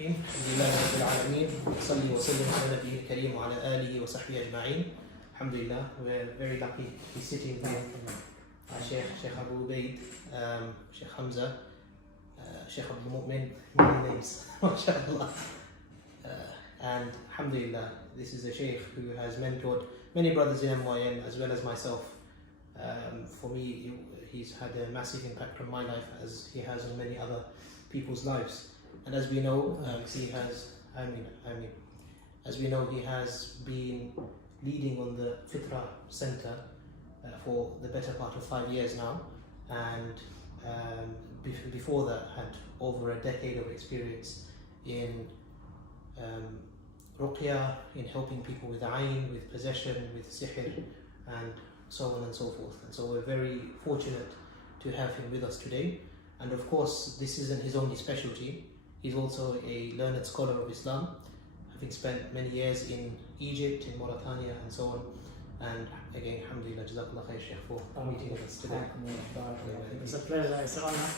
الرحيم الحمد لله رب العالمين صلي وسلم على نبيه الكريم وعلى آله وصحبه أجمعين. Alhamdulillah, we're very lucky to be sitting with Shaykh Abu Ubaid, Shaykh Hamza, Shaykh Abdul Mu'min, many names, mashallah. And Alhamdulillah, this is a Shaykh who has mentored many brothers in MYN as well as myself. For me, he's had a massive impact on my life as he has on many other people's lives. And as we know, he has been leading on the Fitrah Center for the better part of 5 years now, and before that had over a decade of experience in RUQYA, in helping people with ayn, with possession, with sihr, and so on and so forth. And so we're very fortunate to have him with us today. And of course, this isn't his only specialty. He's also a learned scholar of Islam, having spent many years in Egypt, in Mauritania, and so on. And again, alhamdulillah, jazakallah khair, Shaykh, for meeting with us today. It's a pleasure, it's an honor.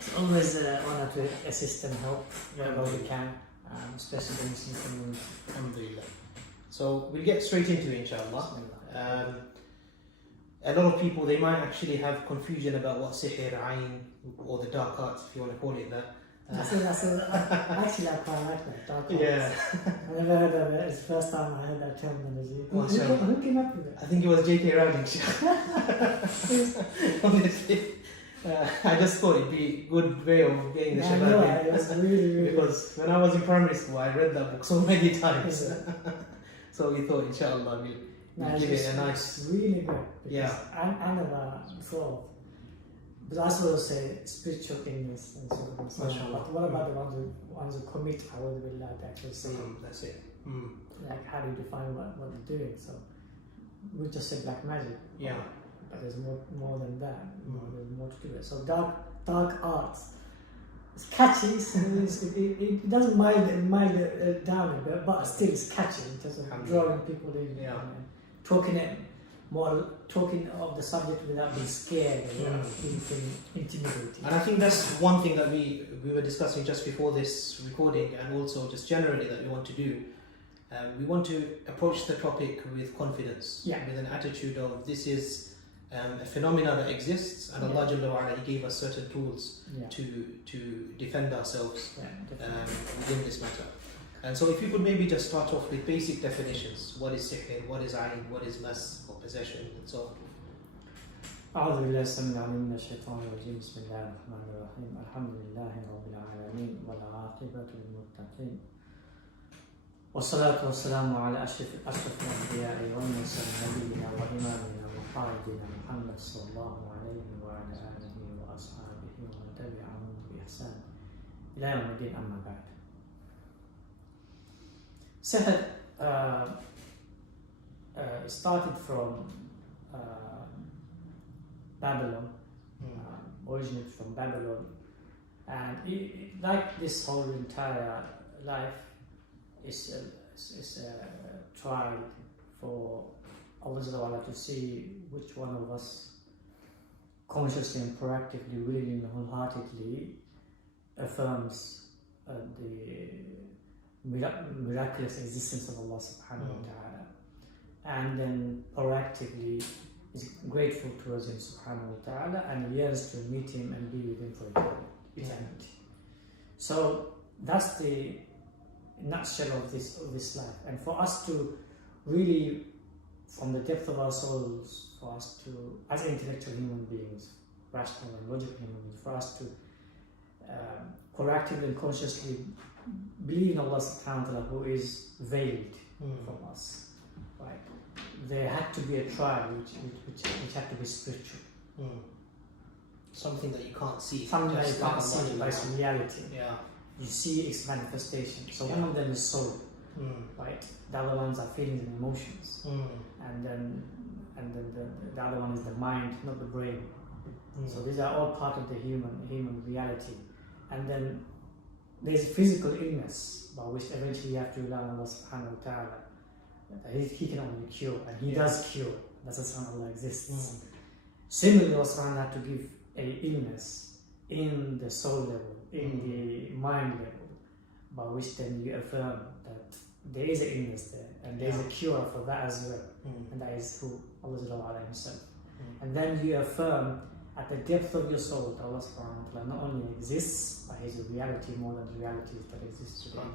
It's always an honor to assist and help wherever we can, especially the Muslim community. Alhamdulillah. So we'll get straight into it, inshallah. A lot of people, they might actually have confusion about what sihr, ayn, or the dark arts, if you want to call it that. Actually, I quite like that, dark arts. Yeah. I never heard of it. It's the first time I heard that terminology. Who came up with it? I think it was J.K. Rowling. Honestly, I just thought it'd be a good way of getting the shabab in. It was really Because when I was in primary school, I read that book so many times. So we thought, inshallah, we'll give it a nice... It's really good. Yeah. I never thought. But I sort of say spiritual illness and so on. But what about the ones who commit awad billah, they actually say that's it. Like, how do you define what they're doing? So we just say black magic. Yeah. But there's more than that. There's more to it. So dark arts. It's catchy. It doesn't mild it down a bit, but still it's catchy in terms of drawing people in. Yeah. Talking of the subject without being scared or intimidated. And I think that's one thing that we were discussing just before this recording, and also just generally that we want to do. We want to approach the topic with confidence, with an attitude of this is a phenomena that exists, and Allah Jalla wa Ala, He gave us certain tools to defend ourselves within this matter. And so if you could maybe just start off with basic definitions. What is sihr, what is ayn, what is mas, or possession, and so on. أعوذ بالله السميع العليم من الشيطان الرجيم بسم الله الرحمن الرحيم الحمد لله رب العالمين والعاقبة للمتقين والصلاة والسلام على أشرف الأنبياء والمرسلين نبينا وإمامنا وقائدنا محمد صلى الله عليه وعلى آله وأصحابه ومن تبعهم بإحسان إلى يوم الدين أما بعد. Sihr started from Babylon, originated from Babylon, and like this whole entire life is a trial for Allah to see which one of us consciously and proactively, willingly and wholeheartedly affirms the miraculous existence of Allah subhanahu wa ta'ala, and then proactively is grateful towards Him subhanahu wa ta'ala and yearns to meet Him and be with Him for eternity. So that's the nutshell of this life. And for us to really, from the depth of our souls, for us to, as intellectual human beings, rational and logical human beings, for us to proactively and consciously believe in Allah subhanahu wa ta'ala, who is veiled from us, right? There had to be a trial which had to be spiritual. Something that you can't see. Something that you can't see, but it's reality. Yeah. You see its manifestation. So one of them is soul, right? The other ones are feelings and emotions, and then the other one is the mind, not the brain. So these are all part of the human reality, and then there's physical illness by which eventually you have to rely on Allah subhanahu wa ta'ala. He can only cure, and He does cure. That's the Son Allah exists. Similarly, Allah subhanahu wa ta'ala had to give a illness in the soul level, in the mind level, by which then you affirm that there is an illness there and there is a cure for that as well, and that is who Allah himself. And then you affirm at the depth of your soul that Allah subhanahu wa ta'ala not only exists, but He's a reality more than the realities that exist today.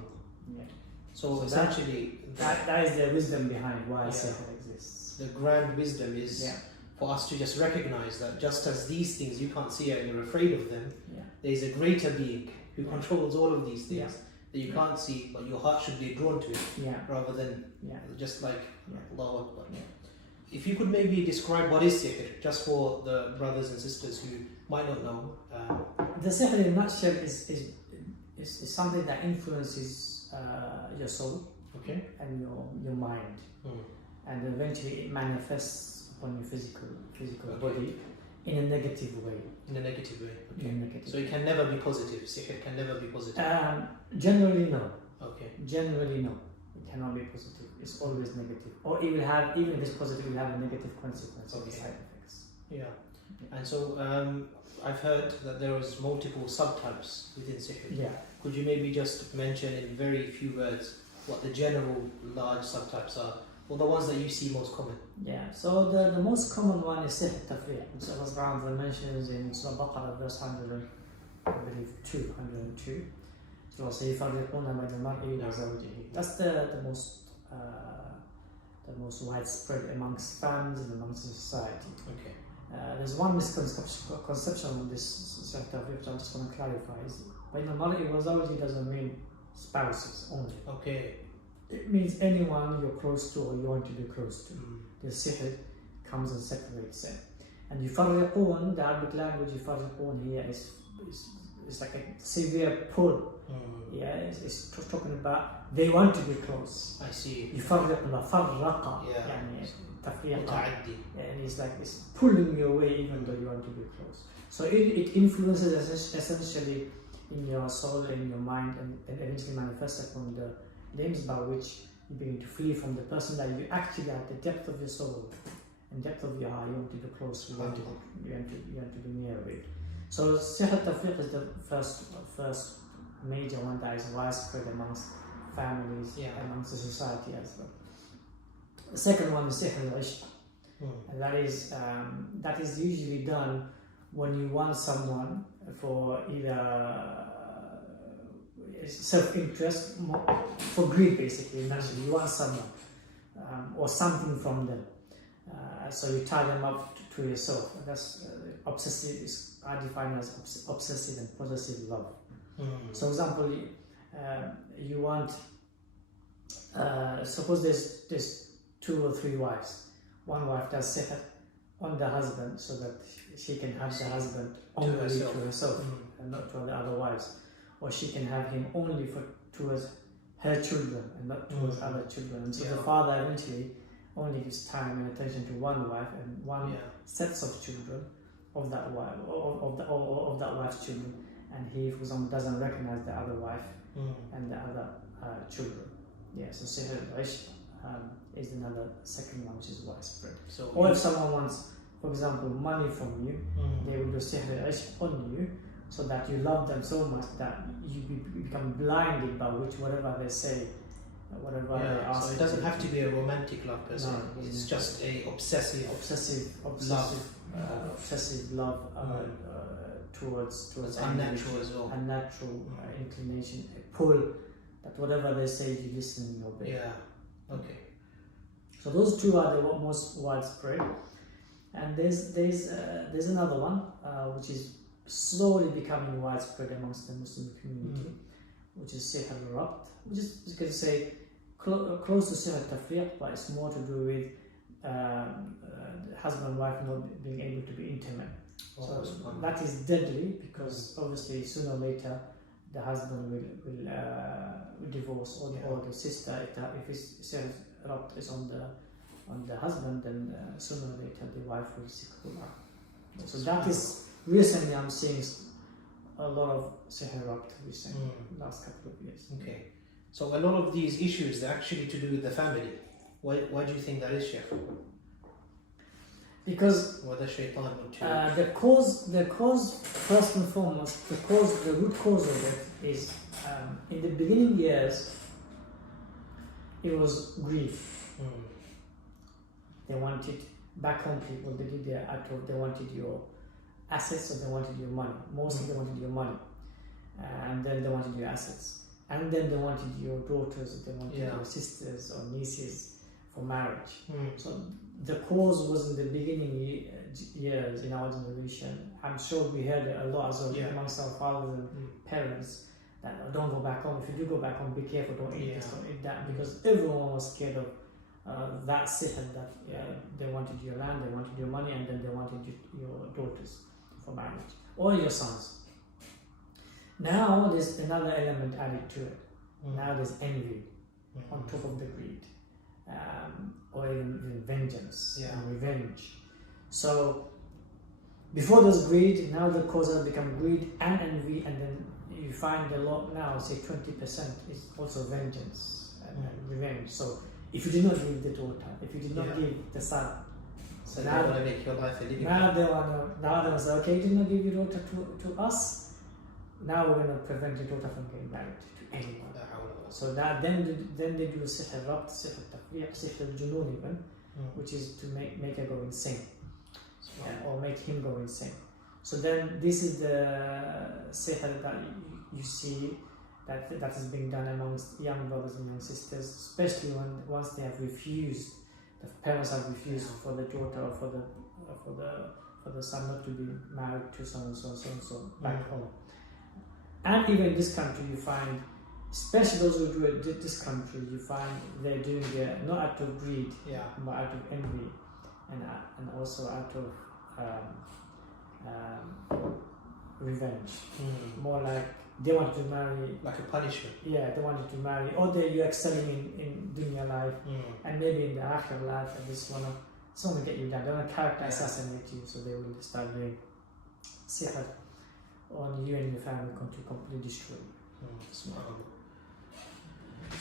Yeah. So essentially, that is the wisdom behind why sihr exists. The grand wisdom is for us to just recognize that just as these things you can't see and you're afraid of them, there is a greater being who controls all of these things that you can't see, but your heart should be drawn to it rather than just like Allahu Akbar. If you could maybe describe what is sihr, just for the brothers and sisters who might not know. The sihr in a nutshell is something that influences your soul and your mind, and eventually it manifests upon your physical body in a negative way. In a negative way. Okay. So it can never be positive. Sihr can never be positive. Generally no. Okay. Generally no. It cannot be positive. It's always negative. Or it will have, even if it's positive, it will have a negative consequence of the side effects. Yeah. And so I've heard that there is multiple subtypes within sihr. Yeah. Could you maybe just mention in very few words what the general large subtypes are, or the ones that you see most common? Yeah. So the most common one is sihr tafriq, which Allah subhanahu wa ta'ala mentions in Surah Baqarah verse 102. So يفرقون بين المرء وزوجه. That's the most widespread amongst families and amongst society. Okay. There's one misconception of this sihr tafriq which I'm just going to clarify. بين المرء وزوجه doesn't mean spouses only. Okay. It means anyone you're close to or you want to be close to. The sihr comes and separates them. And يفرقون, the Arabic language يفرقون here is like a severe pull. Yeah, it's talking about they want to be close. I see. يفرقنا فرق يعني تفريقا, and it's like it's pulling you away even though you want to be close. So it influences essentially in your soul, in your mind, and eventually manifests upon the limbs by which you begin to flee from the person that you actually at the depth of your soul and depth of your heart you want to be close to, you want to be near with. So sihr tafriq is the first major one that is widespread amongst families, amongst the society as well. The second one is sihr al-ishq, and that is usually done when you want someone for either self-interest, for greed basically. Naturally, you want someone or something from them, so you tie them up to yourself. That's obsessive. Is defined as obsessive and possessive love. So, for example, you want. Suppose there's 2 or 3 wives. One wife does sihr on the husband so that she can have the husband only to herself and not to the other wives, or she can have him only towards her children and not towards other children. And so the father eventually only gives time and attention to one wife and one sets of children of that wife, of that wife's children, and he, for example, doesn't recognize the other wife and the other children. Yeah, so sihr al-ishq is another second one which is widespread. So or if someone wants, for example, money from you, they will do sihr al-ishq on you, so that you love them so much that you become blinded by whatever they say, whatever they ask. So it doesn't have to be a romantic love per se. It's just a obsessive love towards unnatural as well. Unnatural inclination, a pull that whatever they say you listen and obey. Yeah. Okay. So those 2 are the most widespread, and there's another one which is slowly becoming widespread amongst the Muslim community, which is sihr al-rabt, which is, you can say, close to sihr tafriq, but it's more to do with husband and wife not being able to be intimate. So that is deadly, because obviously sooner or later the husband will divorce, or the sister, if his sihr rabt is on the husband, then sooner or later the wife will seek khula. So that is, recently I'm seeing a lot of sihr rabt recently, last couple of years. Okay. So a lot of these issues, they're actually to do with the family. Why do you think that is, Shaykh? Because whether shaitan want to. the cause, first and foremost, the root cause of it is in the beginning years, it was greed. They wanted, back home people, they did their actual, they wanted your assets or they wanted your money. Mostly they wanted your money. And then they wanted your assets. And then they wanted your daughters, they wanted your sisters or nieces for marriage. So the cause was in the beginning years in our generation. I'm sure we heard it a lot as well amongst our fathers and parents that don't go back home. If you do go back home, be careful, don't eat this, don't eat that, because everyone was scared of that sihr, that they wanted your land, they wanted your money, and then they wanted your daughters for marriage or your sons. Now there's another element added to it. Now there's envy on top of the greed, or even vengeance and revenge. So before there's greed, now the cause has become greed and envy, and then you find a lot now, say 20% is also vengeance and revenge. So if you did not give the daughter, if you did not give the son, so now they want to make your life a living. Now they want to say, okay, you did not give your daughter to us. Now we're going to prevent your daughter from getting married to anyone. So that then they do sihr rabt, sihr tafriq, sihr junoon even, which is to make her go insane, or make him go insane. So then this is the sihr that you see that is being done amongst young brothers and young sisters, especially once they have refused, the parents have refused for the daughter or for the son not to be married to so and so back home. And even in this country, you find, especially those who do it in this country, you find they're doing it not out of greed, but out of envy, and also out of revenge. More like they want to marry, like a punishment. Yeah, they wanted to marry, or you're excelling in dunya life, and maybe in the akhir life, and just want to get you down. They want to character assassinate you, so they will start doing sihr on you and your family to completely destroy you.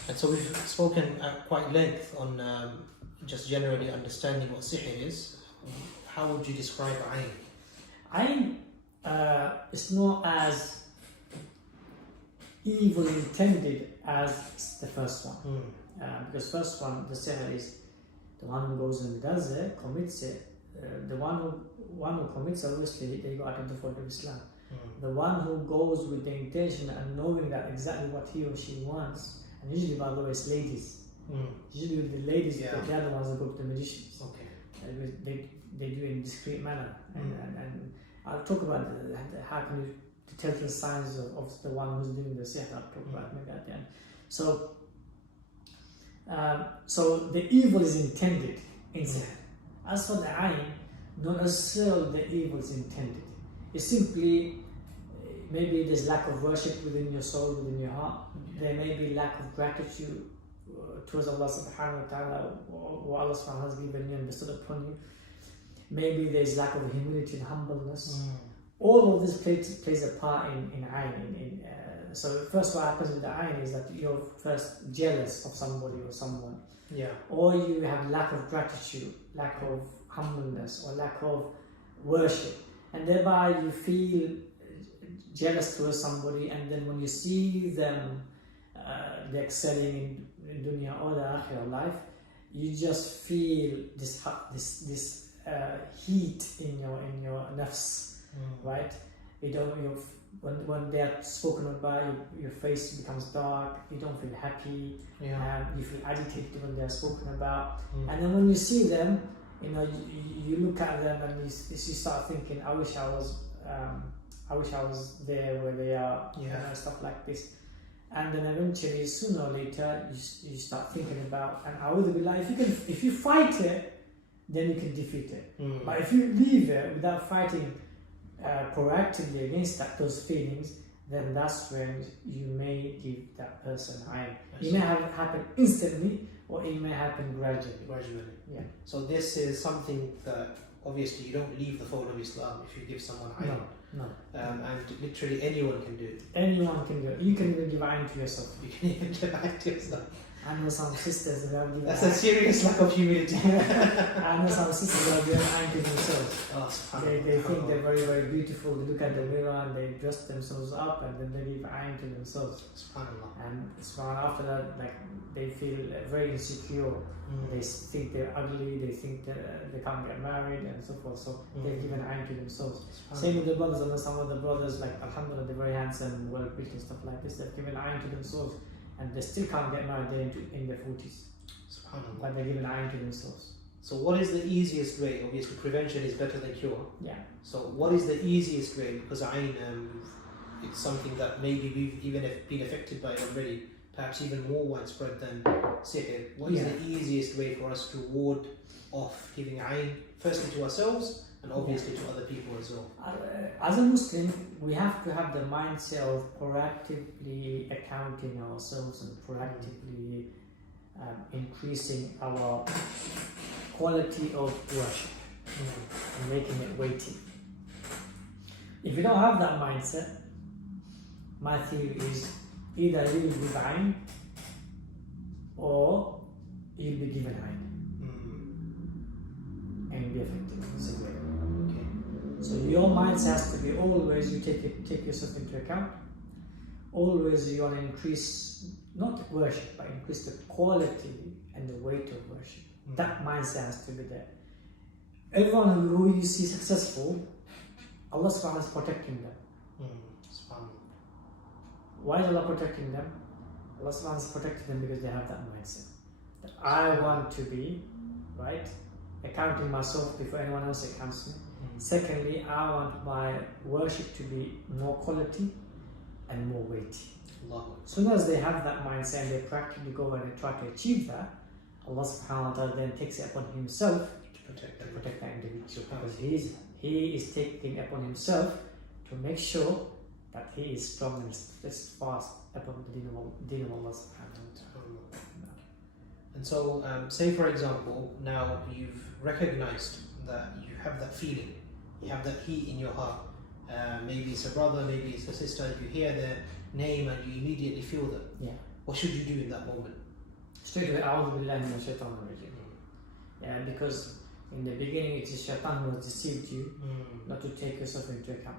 And so we've spoken at quite length on just generally understanding what sihr is. How would you describe ayn? Ayn is not as evil intended as the first one. Because first one, the sihr is the one who goes and does it, commits it. The one who commits, obviously, they go out of the fold of Islam. The one who goes with the intention and knowing that exactly what he or she wants, and usually, by the way, it's ladies. Usually with the ladies, they're the ones that go to the magicians. They do it in a discreet manner. And I'll talk about how can you tell the signs of the one who's doing the sihr. I'll talk about maybe at the end. So the evil is intended in sihr. As for the ayn, not necessarily the evil is intended. It's simply, maybe there's lack of worship within your soul, within your heart. There may be lack of gratitude towards Allah subhanahu wa ta'ala, or Allah subhanahu wa ta'ala has given you and bestowed upon you. Maybe there's lack of humility and humbleness. All of this plays a part in ayn. So first what happens with the ayn is that you're first jealous of somebody or someone. Or you have lack of gratitude, lack of humbleness, or lack of worship. And thereby you feel jealous towards somebody, and then when you see them they're excelling in dunya or the akhirah life, you just feel this heat in your nafs, right? You don't, when they are spoken about, your face becomes dark. You don't feel happy. You feel agitated when they are spoken about, and then when you see them, you look at them and you start thinking, I wish I was there where they are, stuff like this. And then eventually, sooner or later, you start thinking about, and I would be like, if you fight it, then you can defeat it. But if you leave it without fighting proactively against those feelings, then that's when you may give that person ayn. It may happen instantly, or it may happen gradually. Yeah. So this is something that obviously you don't leave the fold of Islam if you give someone ayn. No. And literally anyone can do it. Anyone can do it. You can even give ayn to yourself. You can even give ayn to yourself. I know some sisters that have given That's a serious lack of humility. I know some sisters that have given iron to themselves. Oh, They think they're very, very beautiful. They look at the mirror and they dress themselves up and then they give iron to themselves. SubhanAllah. And after that, like they feel very insecure. They think they're ugly. They think that they can't get married and so forth. So they've given iron to themselves. Same with the brothers. And some of the brothers, like alhamdulillah, they're very handsome, well built and stuff like this. They've given iron to themselves. And they still can't get married. They're in their 40s. SubhanAllah. But they're giving iron to themselves. So what is the easiest way? Obviously prevention is better than cure. Yeah. So what is the easiest way? Because it's something that maybe we've even been affected by already, perhaps even more widespread than sihr. What is the easiest way for us to ward off giving ayn, firstly to ourselves and obviously to other people as well? As a Muslim, we have to have the mindset of proactively accounting ourselves and proactively increasing our quality of worship and making it weighty. If you don't have that mindset, my theory is either you will give ayn or you'll be given ayn and you'll be affected severely. So your mindset has to be always, you take yourself into account. Always you want to increase, not worship, but increase the quality and the weight of worship. That mindset has to be there. Everyone who you see successful, Allah subhanahu wa ta'ala is protecting them. Why is Allah protecting them? Allah subhanahu wa ta'ala is protecting them because they have that mindset. That I want to be, right, accounting myself before anyone else accounts me. Secondly, I want my worship to be more quality and more weighty. As soon as they have that mindset and they practically go and they try to achieve that, Allah subhanahu wa ta'ala then takes it upon himself to protect that individual, because he is taking upon himself to make sure that he is strong and steadfast upon the deen of Allah subhanahu wa ta'ala. And so, say for example, now you've recognized that you have that feeling, you have that heat in your heart. Maybe it's a brother, maybe it's a sister, you hear their name and you immediately feel them. Yeah. What should you do in that moment? Straight away, A'udhu billahi minash shaitanir rajim. Yeah, because in the beginning it is shaitan who has deceived you not to take yourself into account.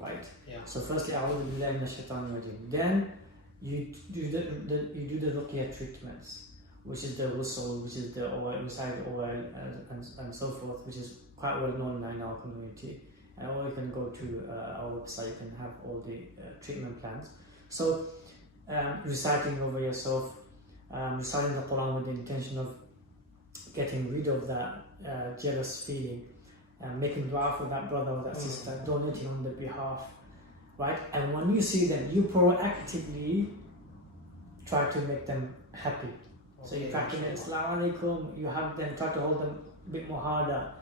Right? Yeah. So firstly, A'udhu billahi minash shaitanir rajim. Then you do the RUQYA treatments, which is the ghusl, which is the oil, recite oil, and so forth, which is quite well known in our community. Or you can go to our website and have all the treatment plans. So reciting over yourself, reciting the Quran with the intention of getting rid of that jealous feeling, making dua for that brother or that sister, donating on their behalf, right? And when you see them, you proactively try to make them happy. So you practice Assalamu alaikum, you have them, try to hold them a bit more harder,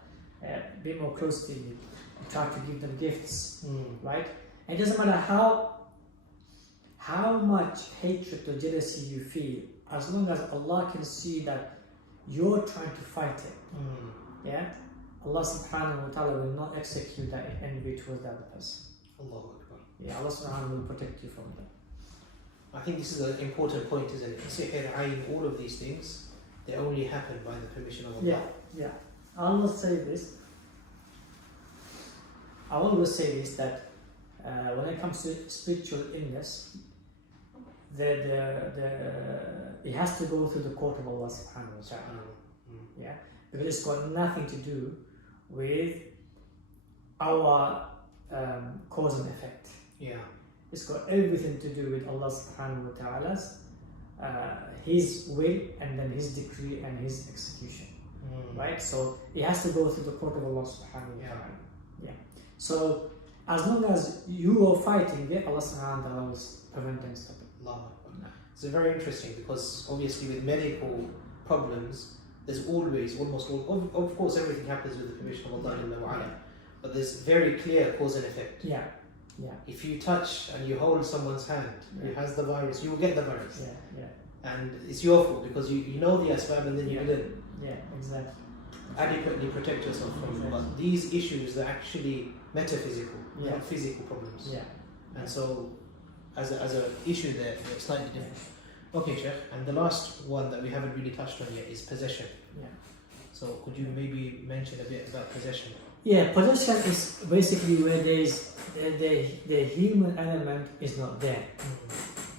a bit more close to you. You try to give them gifts, right? And it doesn't matter how much hatred or jealousy you feel, as long as Allah can see that you're trying to fight it, yeah, Allah subhanahu wa ta'ala will not execute that envy towards the other person. Allahu Akbar. Yeah, Allah subhanahu wa ta'ala will protect you from that. I think this is an important point, isn't it? Sihr, ayn, all of these things, they only happen by the permission of Allah. Yeah. I always say this, that when it comes to spiritual illness, it has to go through the court of Allah subhanahu wa ta'ala. Yeah, because it's got nothing to do with our cause and effect. Yeah, it's got everything to do with Allah subhanahu wa ta'ala's His will and then His decree and His execution. Right? So it has to go through the court of Allah subhanahu wa ta'ala. Yeah. So as long as you are fighting it, Allah subhanahu wa ta'ala will prevent and stop it. It's very interesting because obviously with medical problems, there's always, of course everything happens with the permission of Allah, but there's very clear cause and effect. Yeah. If you touch and you hold someone's hand who has the virus, you will get the virus. Yeah. And it's your fault because you know the asbab and then you didn't. Yeah, exactly. Adequately protect yourself from it. But these issues are actually metaphysical, not physical problems. Yeah. And so, as a issue there, it's slightly different. Okay, Sheikh. And the last one that we haven't really touched on yet is possession. Yeah. So could you maybe mention a bit about possession? Yeah, possession is basically where the human element is not there.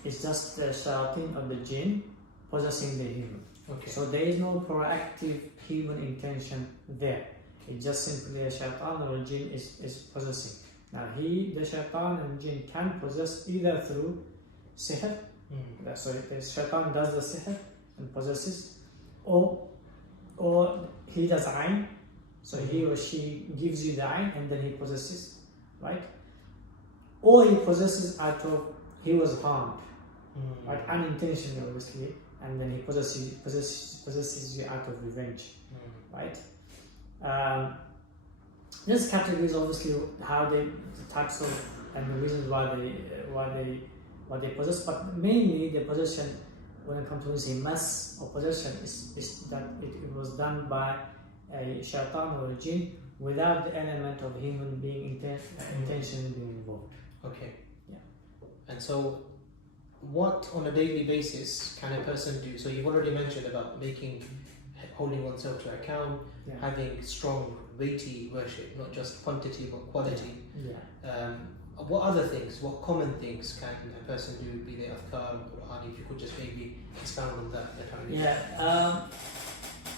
It's just the shayateen or the jinn possessing the human. Okay. So there is no proactive human intention there. It's just simply a shaitan or a jinn is possessing. Now the shaitan and jinn can possess either through sihr, so the shaitan does the sihr and possesses, or he does ayn, so he or she gives you the ayn and then he possesses, right? Or he possesses out of, he was harmed, right, unintentionally obviously, and then he possesses you out of revenge, right? This category is obviously how the types of and the reasons why they possess, but mainly the possession, when it comes to say mass or possession, is that it was done by a shaitan or a jinn without the element of human being intentionally being involved. Okay. Yeah. And so, what on a daily basis can a person do? So you've already mentioned about holding oneself to account, having strong, weighty worship, not just quantity but quality. Yeah. What other things, what common things can a person do, be they adhkar, Quran, if you could just maybe expound on that? Yeah,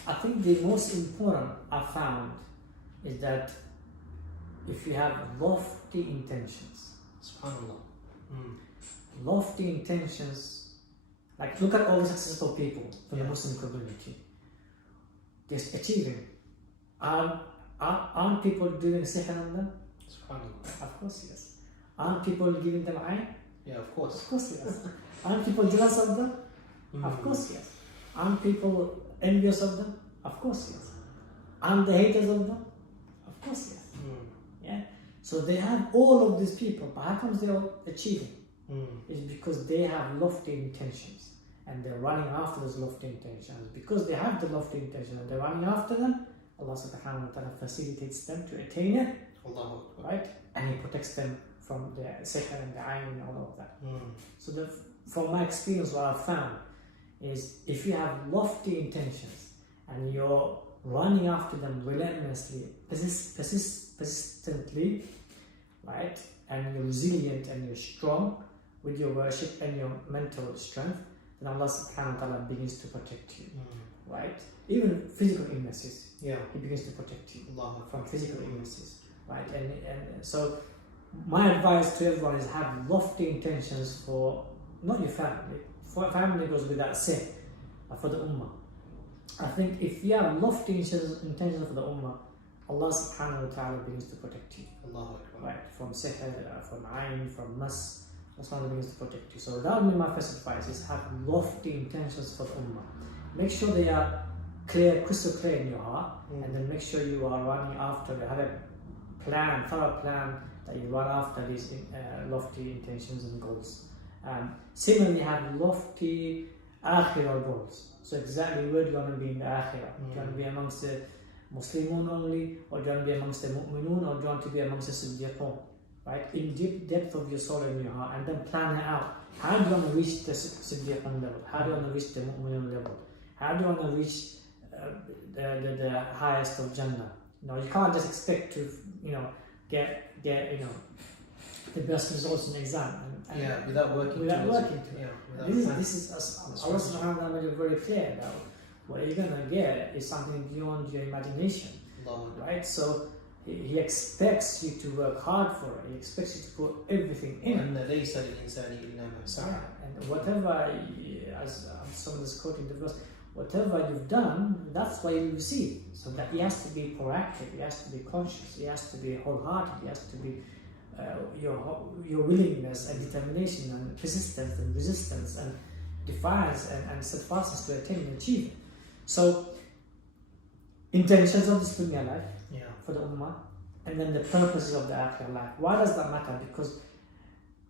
I think the most important I found is that if you have lofty intentions, SubhanAllah. Lofty intentions, like look at all the successful people from the Muslim community, they're achieving. Aren't people doing sihr on them? SubhanAllah. Of course, yes. Aren't people giving them ayn? Yeah, of course. Of course, yes. Aren't people jealous of them? Of course, yes. Aren't people envious of them? Of course, yes. Aren't they haters of them? Of course, yes. Yeah. So they have all of these people, but how comes they're achieving? It's because they have lofty intentions and they're running after those lofty intentions. Because they have the lofty intention and they're running after them, Allah subhanahu wa ta'ala facilitates them to attain it, right? And He protects them from the sihr and the ayn and all of that. So from my experience, what I've found is if you have lofty intentions and you're running after them relentlessly, persistently, right, and you're resilient and you're strong with your worship and your mental strength, then Allah subhanahu wa ta'ala begins to protect you, right? Even physical illnesses, He begins to protect you from physical illnesses, right? And so my advice to everyone is have lofty intentions for not your family. For family goes without saying, but for the ummah. I think if you have lofty intentions for the ummah, Allah subhanahu wa ta'ala begins to protect you. Right? From sihr, from ayn, from mas, Allah begins to protect you. So that would be my first advice, is have lofty intentions for the ummah. Make sure they are clear, crystal clear in your heart, and then make sure you are running after, have a plan, thorough plan, that you run after these lofty intentions and goals. Similarly, have lofty akhirah goals. So exactly where do you want to be in the akhirah? Do you want to be amongst the Muslimun only, or do you want to be amongst the mu'minun, or do you want to be amongst the siddiqun? Right? In deep depth of your soul and your heart, and then plan it out. How do you want to reach the siddiqun level? How do you want to reach the mu'minun level? How do you want to reach the highest of Jannah? You can't just expect to, get the best results in the exam. And without working. This is Allah subhanahu wa ta'ala made it very clear that what you're going to get is something beyond your imagination, right? So He expects you to work hard for it. He expects you to put everything in. And whatever, as someone is quoting the verse, whatever you've done, that's what you receive. So that he has to be proactive, he has to be conscious, he has to be wholehearted, he has to be your willingness and determination and persistence and resistance and defiance and steadfastness to attain and achieve. So, intentions of this dunya life for the ummah, and then the purposes of the akhirah life. Why does that matter? Because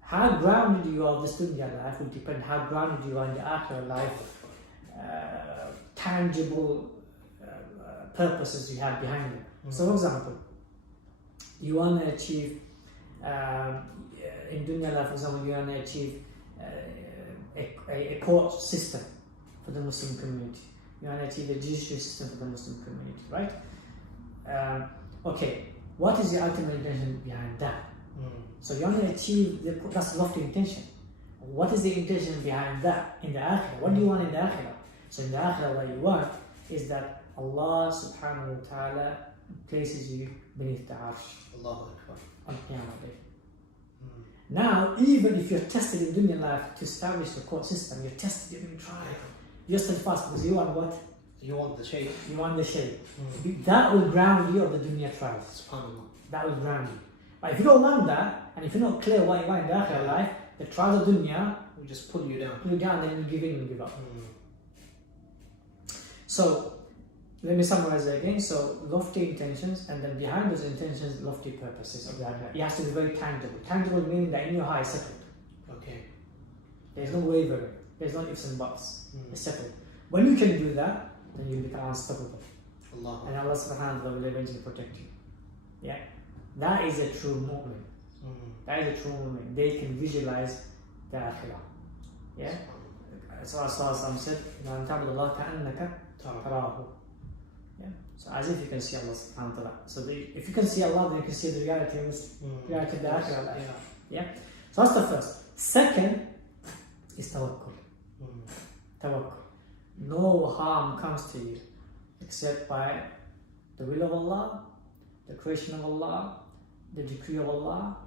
how grounded you are in this dunya life will depend how grounded you are in the akhirah life. Tangible purposes you have behind them. So, for example, you want to achieve in dunya life, for example, you want to achieve a court system for the Muslim community. You want to achieve a judicial system for the Muslim community, right? Okay, what is the ultimate intention behind that? So you want to achieve, that's lofty intention. What is the intention behind that in the Akhirah? What do you want in the Akhirah? So in the Akhirah, what you want is that Allah subhanahu wa ta'ala places you beneath the Arsh. Allahu Akbar. On Qiyamah Day. Now, even if you're tested in dunya life to establish the court system, you're tested, you're being tried. You're steadfast because you want what? You want the Shaykh. You want the Shaykh. That will ground you on the dunya trials. SubhanAllah. That will ground you. But if you don't want that, and if you're not clear what you want in the Akhirah life, the trials of dunya will just pull you down. Pull you down, then you give in and give up. So, let me summarize it again. So, lofty intentions, and then behind those intentions, lofty purposes of the Akhirah. It has to be very tangible. Tangible meaning that in your heart is settled. Okay. There's no wavering. There's no ifs and buts. It's settled. When you can do that, then you become unstoppable. Allah. And Allah subhanahu wa ta'ala will eventually protect you. Yeah? That is a true mu'min. That is a true mu'min. They can visualize the Akhirah. Yeah? So Rasulullah said, "Man ta'budu Allah ka'annaka tarahu." Yeah? So as if you can see Allah subhanahu wa ta'ala. So if you can see Allah, then you can see the reality of the Akhirah. Yeah? So that's the first. Second is tawakkul. Tawakkul. No harm comes to you except by the will of Allah, the creation of Allah, the decree of Allah,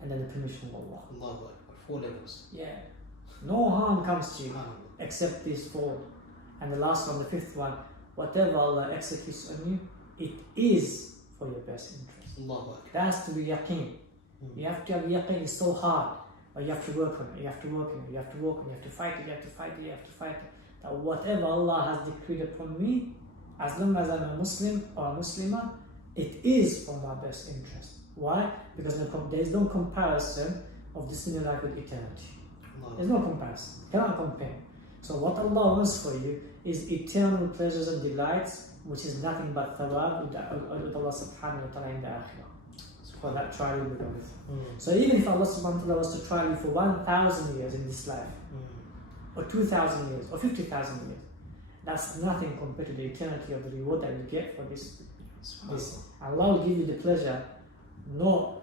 and then the permission of Allah. Allahu Akbar. 4 levels. Yeah. No harm comes to you except these 4. And the last one, the 5th one, whatever Allah executes on you, it is for your best interest. Allahu Akbar. That has to be yaqeen. You have to have yaqeen. It's so hard. But you have to work on it. You have to work on it. You have to work on it. You have to fight it. You have to fight it. You have to fight it. That whatever Allah has decreed upon me, as long as I'm a Muslim or a Muslimah, it is for my best interest. Why? Because there is no comparison of this dunya life with eternity. There's no comparison. You cannot compare. So what Allah wants for you is eternal pleasures and delights, which is nothing but thawab with Allah subhanahu wa ta'ala in the Akhirah. For that trial you will go with. So even if Allah subhanahu wa ta'ala was to try you for 1,000 years in this life, or 2,000 years, or 50,000 years, that's nothing compared to the eternity of the reward that you get for this. Allah will give you the pleasure, not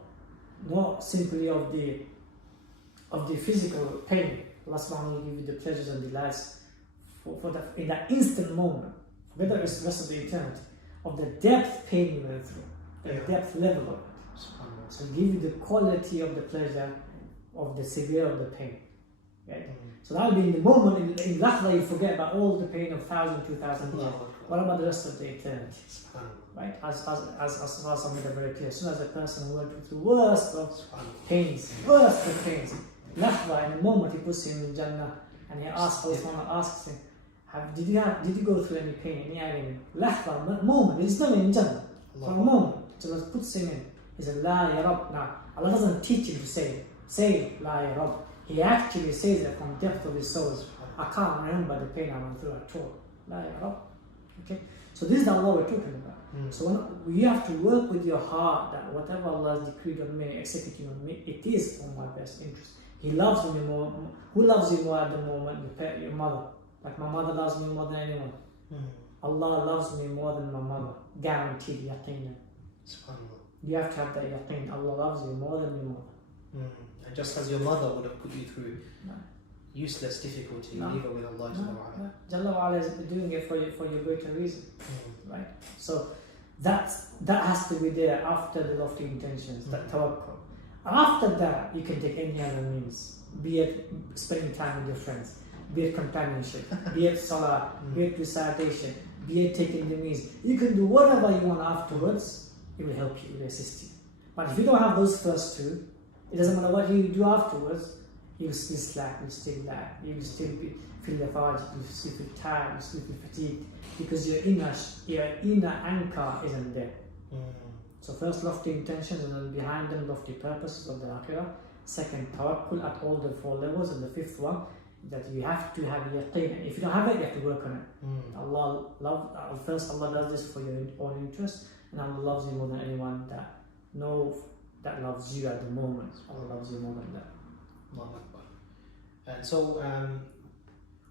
simply of the physical pain. Allah subhanahu wa ta'ala will give you the pleasures and delights in that instant moment, forget the rest of the eternity, of the depth pain you went through, the depth level of it. So give you the quality of the pleasure, of the severe of the pain. Right? So that will be in the moment, in lahza you forget about all the pain of 1,000, 2,000 years. What about the rest of the eternity? Right? As Rasul made it very clear, as soon as a person went through the worst of pains, lahza, in the moment he puts him in Jannah, and he asks, asks him, did you go through any pain, any agony? Lahza, moment, he's not in Jannah. For a moment, so puts him in. He said, La ya Rab. Now, Allah doesn't teach him to say La ya Rab. He actually says it from the depth of his soul. I can't remember the pain I went through at all. La ya Rab. Okay? So this is the Allah we're talking about. So you have to work with your heart that whatever Allah has decreed on me, executing on me, it is for my best interest. He loves me more. Who loves you more at the moment? Your mother. Like my mother loves me more than anyone. Allah loves me more than my mother. Guaranteed, yaqeen. You have to have that yaqeen. Allah loves you more than your mother. And just as your mother would have put you through useless difficulty, leave it with Allah. Jalla wa ala is doing it for your greater reason. Right? So that has to be there after the lofty intentions, that tawakkul. After that, you can take any other means, be it spending time with your friends, be it companionship, be it salah, be it recitation, be it taking the means. You can do whatever you want afterwards. It will help you, it will assist you. But if you don't have those first 2, it doesn't matter what you do afterwards, you will still slack, you will still lag, you will still feel lethargic, you will still feel tired, you will still feel fatigued, because your inner anchor isn't there. So first lofty intentions, and then behind them lofty purposes of the Akhirah. Second, tawakkul at all the 4 levels, and the 5th one, that you have to have yaqeen. If you don't have it, you have to work on it. First Allah does this for your own interest, and Allah loves you more than anyone that loves you at the moment. Allah loves you more than that. Allahu Akbar. And so,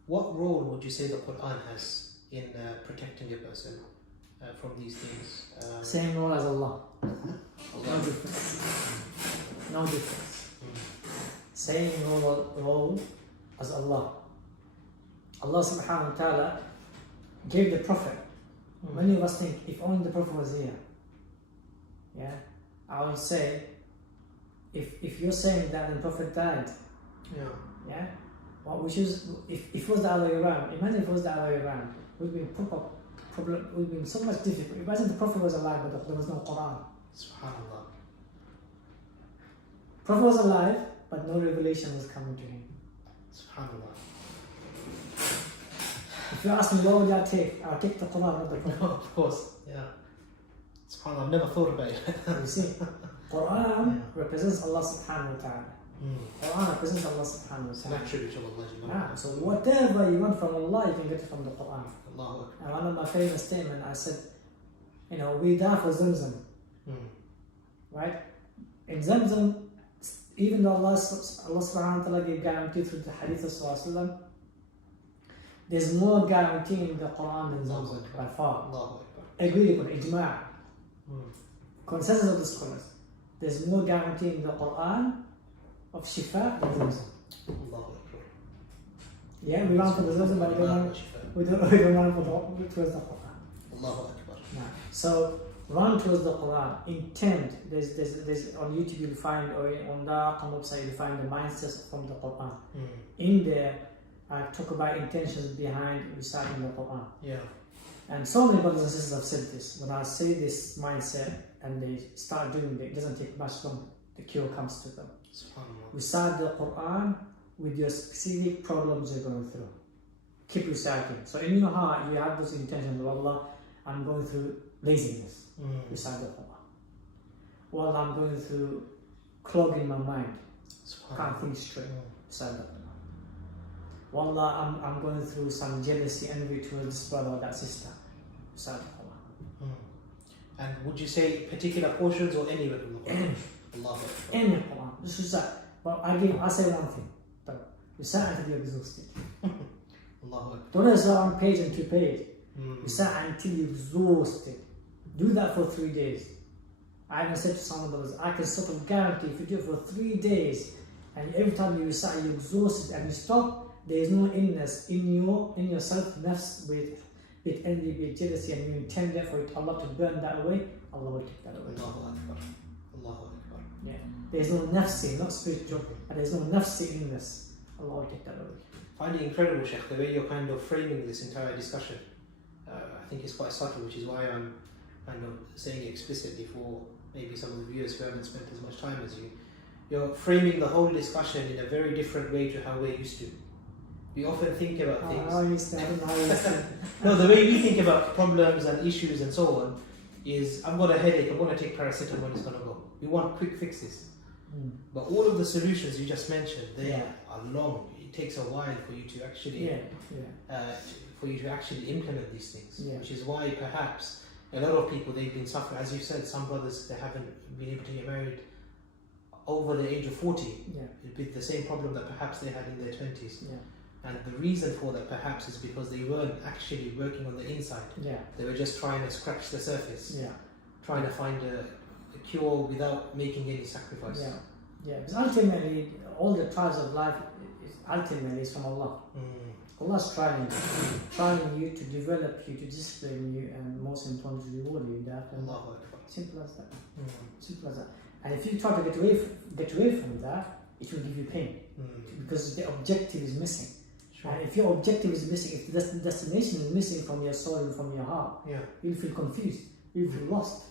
what role would you say the Quran has in protecting a person from these things? Same role as Allah. No difference. No difference. Same role as Allah. Allah subhanahu wa ta'ala gave the Prophet. Many of us think, if only the Prophet was here. Yeah? I would say, if you're saying that the Prophet died, yeah? Well, which is, if it was the other way around, imagine if it was the other way around, we'd been so much difficult. Imagine the Prophet was alive but there was no Quran. Subhanallah. Prophet was alive but no revelation was coming to him. Subhanallah. If you ask me what would I take? I'll take the Quran, not the Prophet. No, of course, yeah. Subhanallah, I've never thought about it. You see, Quran represents Allah subhanahu wa ta'ala. Quran represents Allah subhanahu wa It's an ta'ala. attribute of Allah. So whatever you want from Allah, you can get it from the Quran. Allahu Akbar. And one of my famous statements, I said, we die for Zamzam. Right? In Zamzam, even though Allah subhanahu wa ta'ala gave guarantee through the hadith of Sallallahu, there's more guarantee in the Quran than Zamzam by far. Allahu Akbar. Agreed upon ijma'. Consensus of the scholars. There's more guarantee in the Quran of shifa than Zamzam. Allahu Akbar. Yeah, we run for the Zamzam, but we don't run towards the Quran. Allahu Akbar. So run towards the Quran. Intend. There's on YouTube you'll find, or on the website you'll find the mindsets from the Quran. In there, I talk about intentions behind reciting the Quran. Yeah. And so many brothers and sisters have said this. When I say this mindset and they start doing it doesn't take much long. The cure comes to them. Recite the Quran with your specific problems you're going through. Keep reciting. So in your heart, you have this intention of Allah, I'm going through laziness. Recite the Quran. Well, I'm going through clogging my mind. Can't think straight. Recite the Quran. Wallah, I'm going through some jealousy, envy towards this brother or that sister. Recite the Quran. And would you say particular portions or anywhere from the Quran? Any Quran. This is that. But I say one thing. Recite until you're exhausted. Don't recite one page and 2 pages. Recite until you're exhausted. Do that for 3 days. I even said to some of those, I can sort of guarantee if you do it for 3 days and every time you recite you're exhausted and you stop, there is no illness in your self-nafs with envy, with jealousy, and you intend that for Allah to burn that away, Allah will take that away. Allahu Akbar. Allahu Akbar. Yeah. There is no nafsi, not spiritual, and there is no nafsi illness. Allah will take that away. I find it incredible, Shaykh, the way you're kind of framing this entire discussion. I think it's quite subtle, which is why I'm kind of saying it explicitly for maybe some of the viewers who haven't spent as much time as you. You're framing the whole discussion in a very different way to how we're used to. We often think about things. I understand. No, the way we think about problems and issues and so on is, I've got a headache, I'm going to take paracetamol, it's going to go. We want quick fixes. But all of the solutions you just mentioned, they are long. It takes a while for you to actually implement these things. Which is why perhaps a lot of people, they've been suffering. As you said, some brothers, they haven't been able to get married over the age of 40 with the same problem that perhaps they had in their 20s. And the reason for that perhaps is because they weren't actually working on the inside. They were just trying to scratch the surface. Trying to find a cure without making any sacrifice. Because ultimately, all the trials of life ultimately is from Allah. Allah's trying you to develop you, to discipline you, and most importantly, to reward you in that. Simple as that. Simple as that. And if you try to get away from that, it will give you pain because the objective is missing. And if your objective is missing, if the destination is missing from your soul and from your heart, you'll feel confused, you'll feel lost.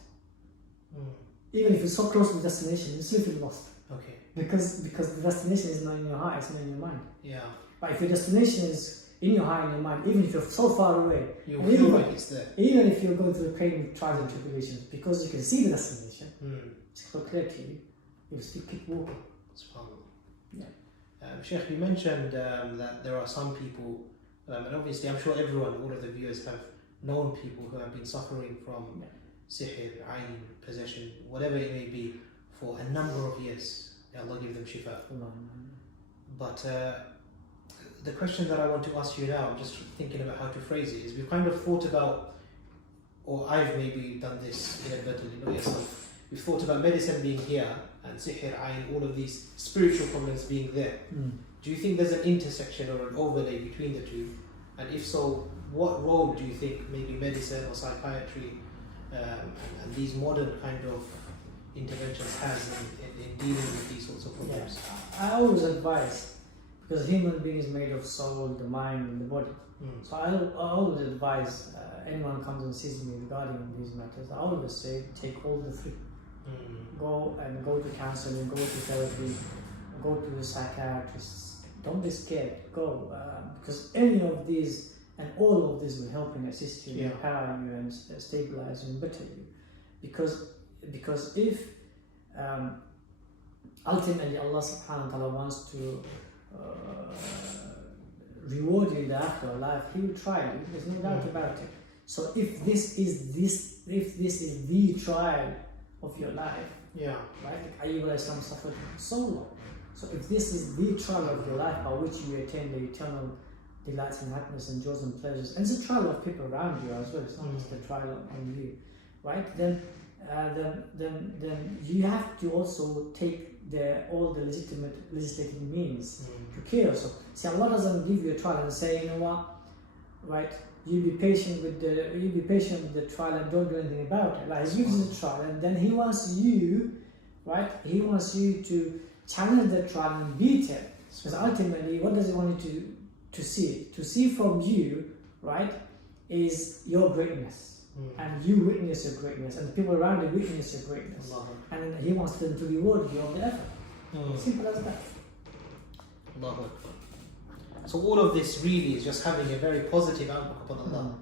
Even if you're so close to the destination, you still feel lost. Because the destination is not in your heart, it's not in your mind. But if your destination is in your heart and your mind, even if you're so far away, you feel like it's there. Even if you're going through pain, trials and tribulations, because you can see the destination, it's so clear to you, you'll still keep walking. Shaykh, you mentioned that there are some people, and obviously I'm sure everyone, all of the viewers have known people who have been suffering from sihr, ayn, possession, whatever it may be, for a number of years. May Allah give them shifa. But the question that I want to ask you now, I'm just thinking about how to phrase it, is we've kind of thought about, or I've maybe done this inadvertently, not yourself. We've thought about medicine being here and sihr, ayn, all of these spiritual problems being there. Do you think there's an intersection or an overlay between the two? And if so, what role do you think maybe medicine or psychiatry and these modern kind of interventions has in dealing with these sorts of problems? I always advise, because human being is made of soul, the mind and the body. So I always advise anyone comes and sees me regarding these matters, I always say take all the three. Go to counseling, go to therapy, go to the psychiatrists. Don't be scared, go, because any of these and all of these will help and assist you, empower you and stabilize you and better you. Because if ultimately Allah subhanahu wa ta'ala wants to reward you in the afterlife, He will try you, there's no doubt about it. So if this is the trial of your life, right? Like Ayyub al-Islam suffered so long. So if this is the trial of your life by which you attain the eternal delights and happiness and joys and pleasures, and it's a trial of people around you as well, it's not just a trial on you, right? Then you have to also take all the legitimate legislative means to cure yourself. See, Allah doesn't give you a trial and say, you know what, right? You be patient with the trial and don't do anything about it. Like He gives you the trial, and then He wants you, right? He wants you to challenge the trial and beat it. Because ultimately, what does He want you to see? To see from you, right, is your greatness. And you witness your greatness, and the people around you witness your greatness. And He wants them to reward you of the effort. Simple as that. Allahu Akbar. So all of this really is just having a very positive outlook upon Allah.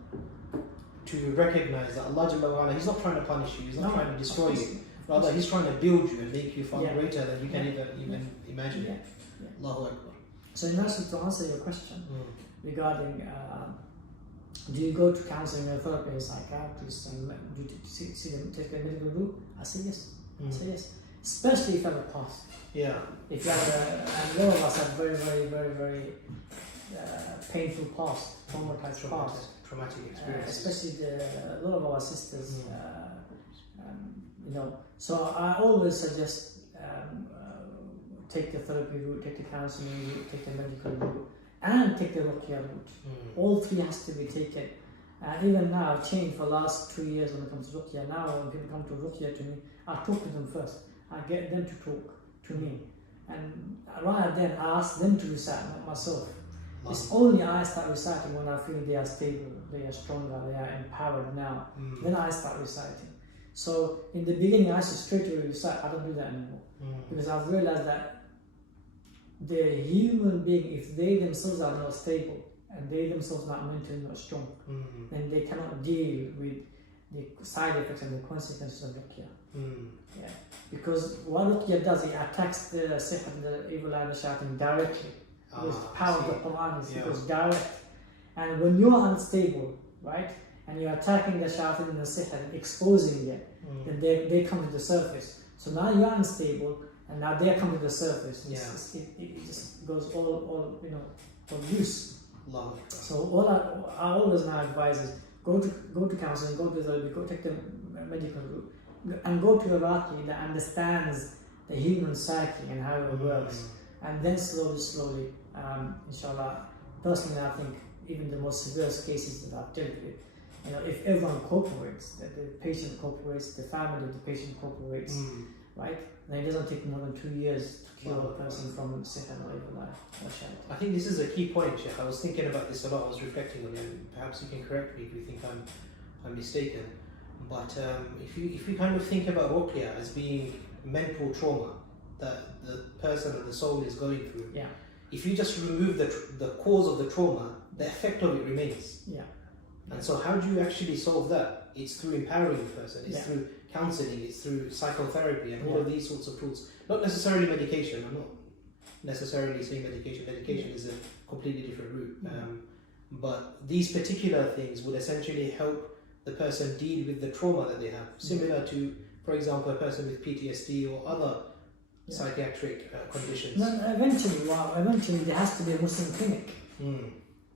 To recognize that Allah Jalla wa Ala, He's not trying to punish you, He's not trying to destroy you. Rather, He's trying to build you and make you far greater than you can even imagine. Allahu Akbar. So in answer to answer your question regarding do you go to counseling or therapy, psychiatrist, and do you see them take the medical route? I say yes. I say yes. Especially if you have a past. If you have and a lot of us have very, very, very, very painful past, traumatized past. Traumatic experiences. Especially a lot of our sisters, you know. So I always suggest take the therapy route, take the counseling route, take the medical route, and take the RUQYA route. All three has to be taken. And even now, I've changed for the last 2 years when it comes to RUQYA. Now, when people come to RUQYA to me, I talk to them first. I get them to talk to me. And rather than I ask them to recite, not myself. It's only I start reciting when I feel they are stable, they are stronger, they are empowered now. Then I start reciting. So in the beginning, I used to straight away recite. I don't do that anymore. Because I've realized that the human being, if they themselves are not stable and they themselves are not mentally not strong, then they cannot deal with the side effects and the consequences of RUQYA. Because what RUQYA does, it attacks the sihr, the evil eye, the shaitan directly. Because the power of the Quran is goes direct. And when you are unstable, right, and you're attacking the shaitan and the sihr and exposing it, then they come to the surface. So now you are unstable, and now they come to the surface. It just goes all you know, all loose. So I always now advise is go to counseling, go to therapy, go take the medical route, and go to a RUQYA that understands the human psyche and how it works, and then slowly, inshallah. Personally, I think even the most severe cases that I've dealt with, you know, if everyone cooperates, that the patient cooperates, the family of the patient cooperates, right? And it doesn't take more than 2 years to cure a person from sihr or evil eye or shaitan. I think this is a key point, Shaykh. I was thinking about this a lot. I was reflecting on it. Perhaps you can correct me if you think I'm mistaken. But if we kind of think about RUQYA as being mental trauma that the person or the soul is going through, if you just remove the cause of the trauma, the effect of it remains. And so how do you actually solve that? It's through empowering the person, it's through counseling, it's through psychotherapy and all of these sorts of tools. Not necessarily medication. I'm not necessarily saying medication. Medication is a completely different route. But these particular things would essentially help the person deal with the trauma that they have. Similar to, for example, a person with PTSD or other psychiatric conditions. No, eventually there has to be a Muslim clinic.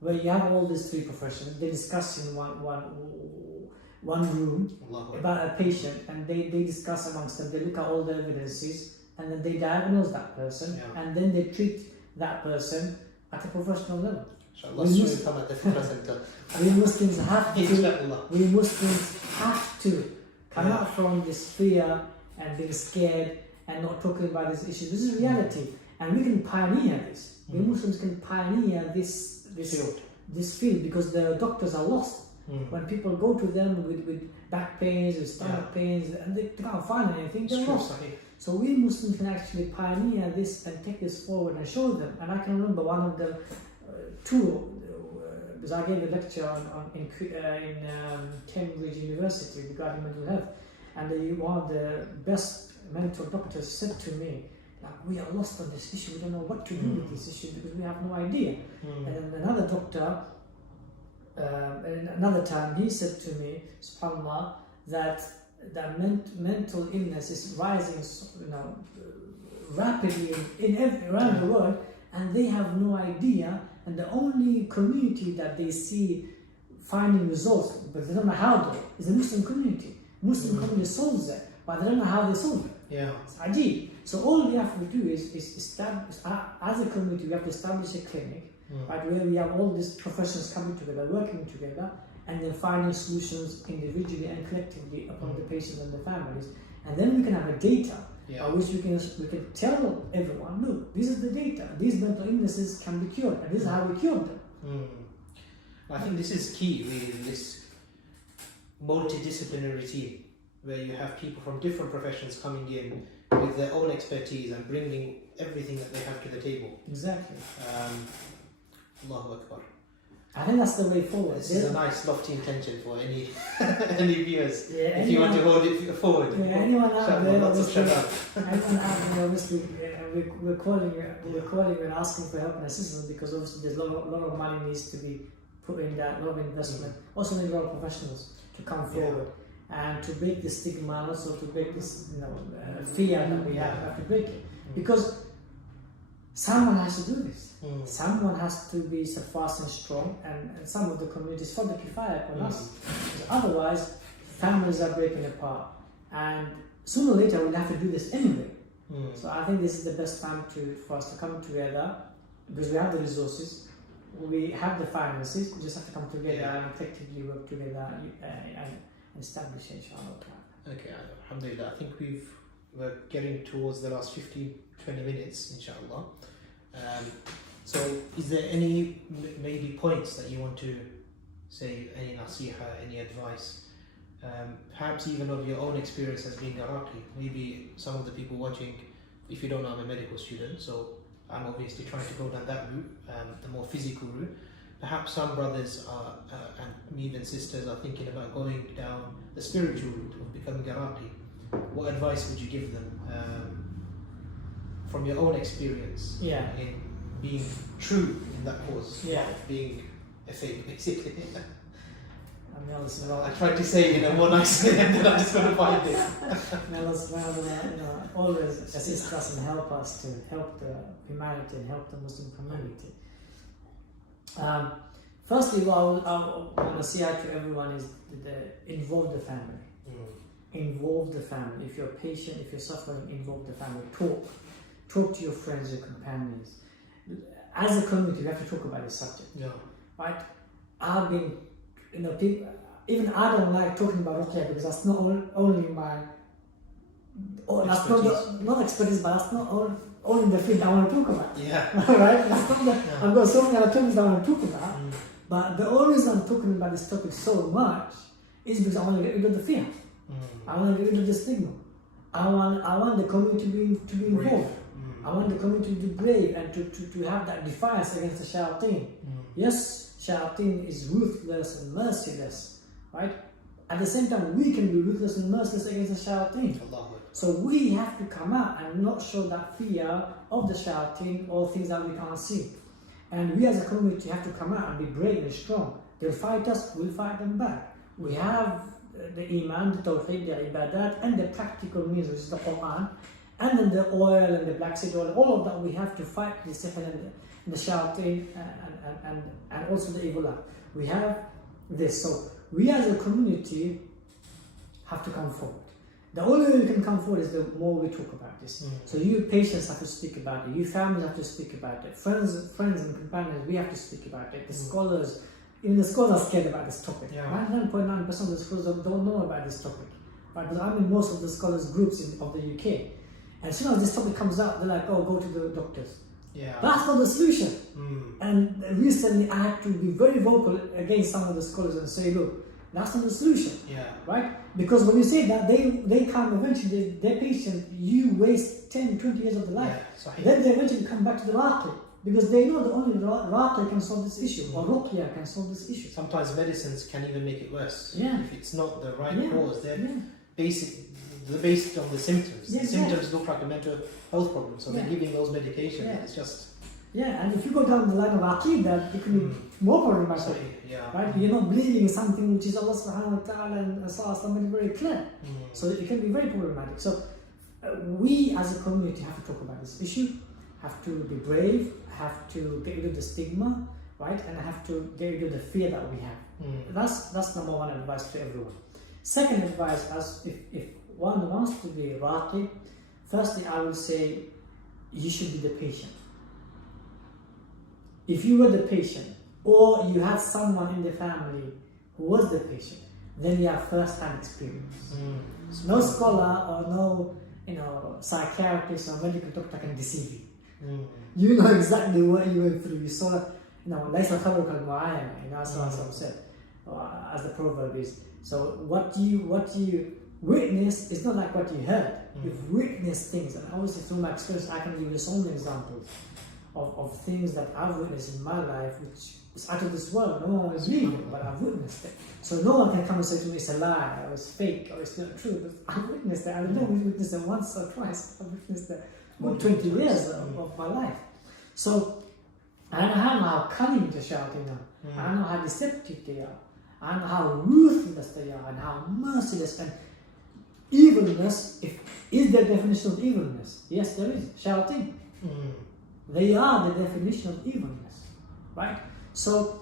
where you have all these three professions, they discuss in one room about a patient, and they discuss amongst them, they look at all the evidences, and then they diagnose that person, and then they treat that person at a professional level. We Muslims have to come out from this fear and being scared and not talking about this issue. This is reality, and we can pioneer this. We Muslims can pioneer this field, because the doctors are lost. When people go to them with back pains, with stomach pains, and they can't find anything, they're lost. So we Muslims can actually pioneer this and take this forward and show them. And I can remember one of the because I gave a lecture in Cambridge University regarding mental health, and one of the best mental doctors said to me, like, we are lost on this issue, we don't know what to do with this issue because we have no idea. And another doctor, another time, he said to me, subhanAllah, that mental illness is rising, rapidly around the world, and they have no idea. And the only community that they see finding results, but they don't know how to, is the Muslim community. Muslim community solves it, but they don't know how they solve it. It's ajib. So all we have to do is establish, as a community, we have to establish a clinic, right, where we have all these professionals coming together, working together, and then finding solutions individually and collectively upon the patients and the families. And then we can have a data which we can tell everyone, look, this is the data, these mental illnesses can be cured, and this is how we cure them. I think this is key, really, this multidisciplinary team, where you have people from different professions coming in with their own expertise and bringing everything that they have to the table. Exactly. Allahu Akbar. I think that's the way forward. This is a nice lofty intention for any viewers. If you anyone, want to hold it forward. Anyone out there, obviously, we're calling you and asking for help and assistance, because obviously there's a lot of money needs to be put in that, a lot of investment. Also need a lot of professionals to come forward and to break the stigma, and also to break this fear that we have to break it. Because someone has to do this. Someone has to be steadfast and strong, and some of the communities for the kifaya upon us. Because otherwise, families are breaking apart, and sooner or later we'll have to do this anyway. So I think this is the best time for us to come together, because we have the resources, we have the finances, we just have to come together and effectively work together and establish it, inshallah. Okay, alhamdulillah. I think we're getting towards the last 15-20 minutes, inshallah. So is there any maybe points that you want to say, any nasiha, any advice, perhaps even of your own experience as being a RUQYA? Maybe some of the people watching, if you don't know, I'm a medical student, so I'm obviously trying to go down that route, the more physical route. Perhaps some brothers and even sisters are thinking about going down the spiritual route of becoming a RUQYA. What advice would you give them from your own experience in being true in that cause, being a fake, basically? I tried to say it in a more nice way, and then I just couldn't find it. May Allah always assist us and help us to help the humanity and help the Muslim community. Firstly, what I want to say out to everyone is involve the family. Involve the family. If you're a patient, if you're suffering, involve the family. Talk to your friends, your companions. As a community, we have to talk about this subject. Right? I've been, people, even I don't like talking about RUQYA, because that's not only my, that's not expertise, but that's not only the field I want to talk about. Right? That's not I've got so many other topics I want to talk about. But the only reason I'm talking about this topic so much is because I want to get rid of the fear. I want to get rid of the stigma. I want the community to be involved. I want the community to be brave and to have that defiance against the shayateen. Yes, shayateen is ruthless and merciless, right? At the same time, we can be ruthless and merciless against the shayateen. So we have to come out and not show that fear of the shayateen or things that we can't see. And we as a community have to come out and be brave and strong. They'll fight us, we'll fight them back. We have the iman, the tawheed, the ibadat, and the practical means, which is the Quran, and then the oil and the black seed oil, all of that we have to fight the sihr and the shayateen, and also the evil eye. We have this. So we as a community have to come forward. The only way we can come forward is the more we talk about this. So you patients have to speak about it. You families have to speak about it. Friends and companions, we have to speak about it. The scholars, even the scholars are scared about this topic. 99.9% of the scholars don't know about this topic. Right? Because I'm in most of the scholars groups of the UK. And as soon as this topic comes out, they're like, oh, go to the doctors. That's not the solution. And recently I had to be very vocal against some of the scholars and say, look, that's not the solution. Right? Because when you say that, they come eventually, their patient, you waste 10, 20 years of their life. Then they eventually come back to the RUQYA. Because they know that only RUQYA can solve this issue, or RUQYA can solve this issue. Sometimes medicines can even make it worse. If it's not the right cause, they're based on the symptoms. The symptoms look like a mental health problem, so they're giving those medications. It's just... and if you go down the line of Aqidah, it can be more problematic. Right? You're not believing in something which is Allah subhanahu wa ta'ala and Rasulullah made it very clear. So it can be very problematic. So we as a community have to talk about this issue, have to be brave, have to get rid of the stigma, right? And have to get rid of the fear that we have. That's number one advice to everyone. Second advice, as if one wants to be raqi, firstly I will say you should be the patient. If you were the patient, or you had someone in the family who was the patient, then you have first-hand experience. No scholar or no psychiatrist or medical doctor can deceive you. You know exactly what you went through. You saw, ليس خبرك المعاينة, as Rasul said, as the proverb is. So what you witness is not like what you heard. You've witnessed things, and obviously through my experience, I can give you so many examples of things that I've witnessed in my life, which is out of this world. No one will believe it, but I've witnessed it. So no one can come and say to me it's a lie, or it's fake, or it's not true. But I've witnessed it. I don't know, we witnessed it once or twice. I've witnessed it for 20 years of my life. So I know how cunning the shayateen are. I know how deceptive they are. I know how ruthless they are, and how merciless and evilness. Is there a definition of evilness? Yes, there is. Shayateen. They are the definition of evilness, right? So,